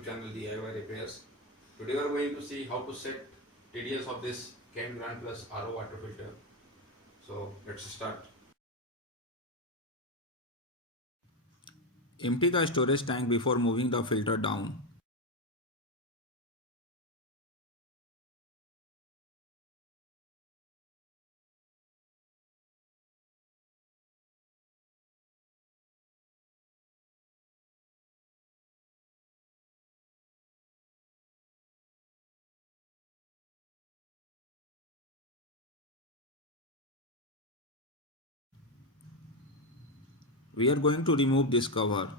YouTube channel DIY Repairs. Today we are going to see how to set TDS of this Ken Grand Plus RO water filter. So let's start. Empty the storage tank before moving the filter down. We are going to remove this cover.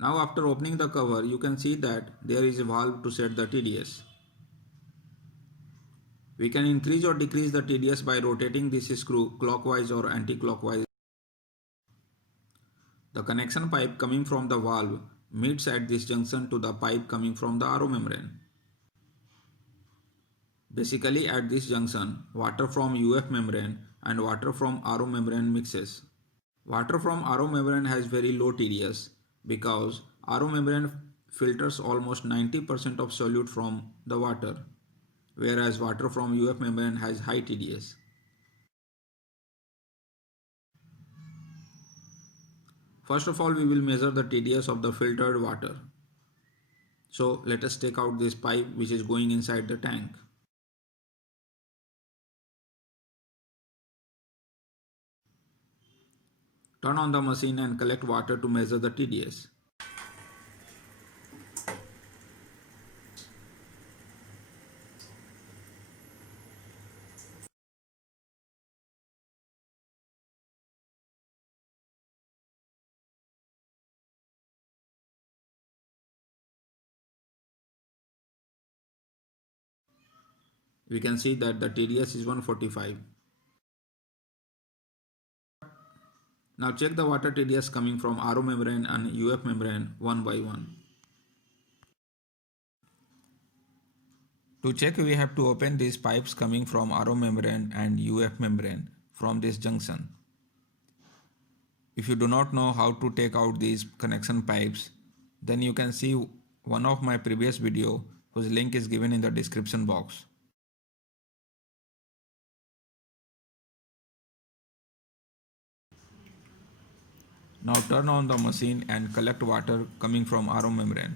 Now after opening the cover, you can see that there is a valve to set the TDS. We can increase or decrease the TDS by rotating this screw clockwise or anti-clockwise. The connection pipe coming from the valve meets at this junction to the pipe coming from the RO membrane. Basically at this junction, water from UF membrane and water from RO membrane mixes. Water from RO membrane has very low TDS because RO membrane filters almost 90% of solute from the water, whereas water from UF membrane has high TDS. First of all, we will measure the TDS of the filtered water. So let us take out this pipe which is going inside the tank. Turn on the machine and collect water to measure the TDS. We can see that the TDS is 145. Now check the water TDS coming from RO membrane and UF membrane one by one. To check, we have to open these pipes coming from RO membrane and UF membrane from this junction. If you do not know how to take out these connection pipes, then you can see one of my previous video whose link is given in the description box. Now turn on the machine and collect water coming from RO membrane.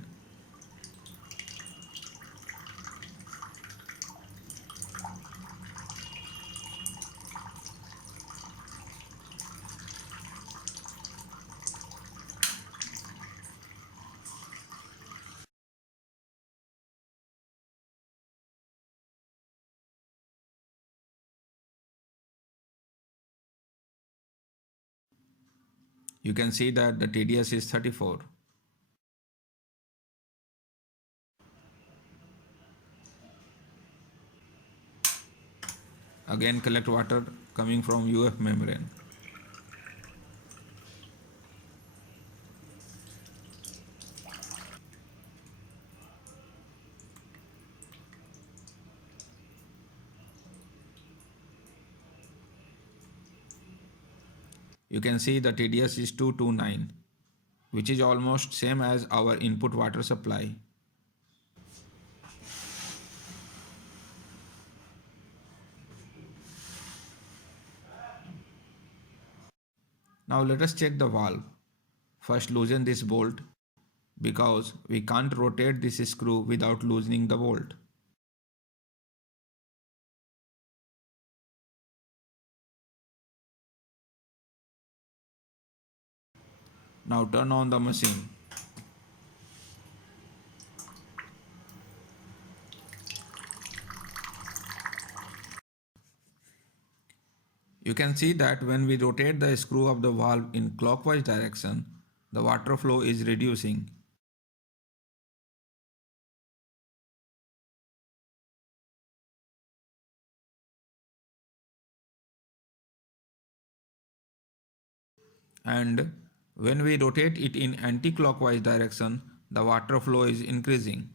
You can see that the TDS is 34. Again collect water coming from UF membrane. You can see the TDS is 229, which is almost same as our input water supply. Now let us check the valve. First loosen this bolt because we can't rotate this screw without loosening the bolt. Now turn on the machine. You can see that when we rotate the screw of the valve in clockwise direction, the water flow is reducing. and when we rotate it in anti-clockwise direction, the water flow is increasing.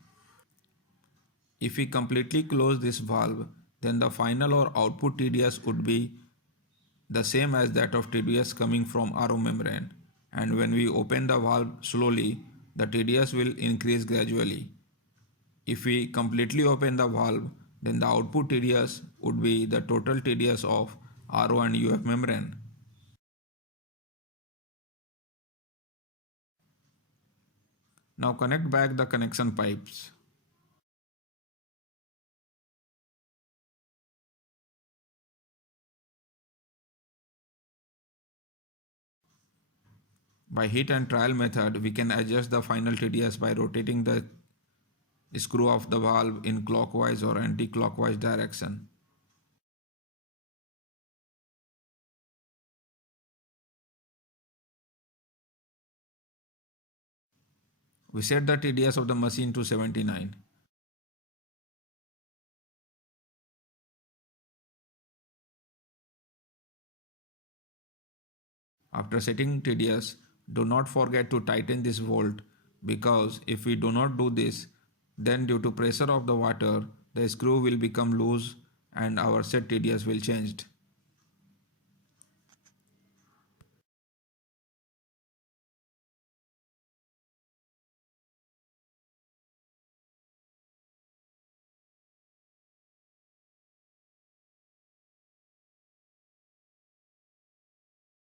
If we completely close this valve, then the final or output TDS would be the same as that of TDS coming from RO membrane, and when we open the valve slowly, the TDS will increase gradually. If we completely open the valve, then the output TDS would be the total TDS of RO and UF membrane. Now connect back the connection pipes. By heat and trial method, we can adjust the final TDS by rotating the screw of the valve in clockwise or anti-clockwise direction. We set the TDS of the machine to 79. After setting TDS, do not forget to tighten this bolt, because if we do not do this, then due to pressure of the water, the screw will become loose and our set TDS will change.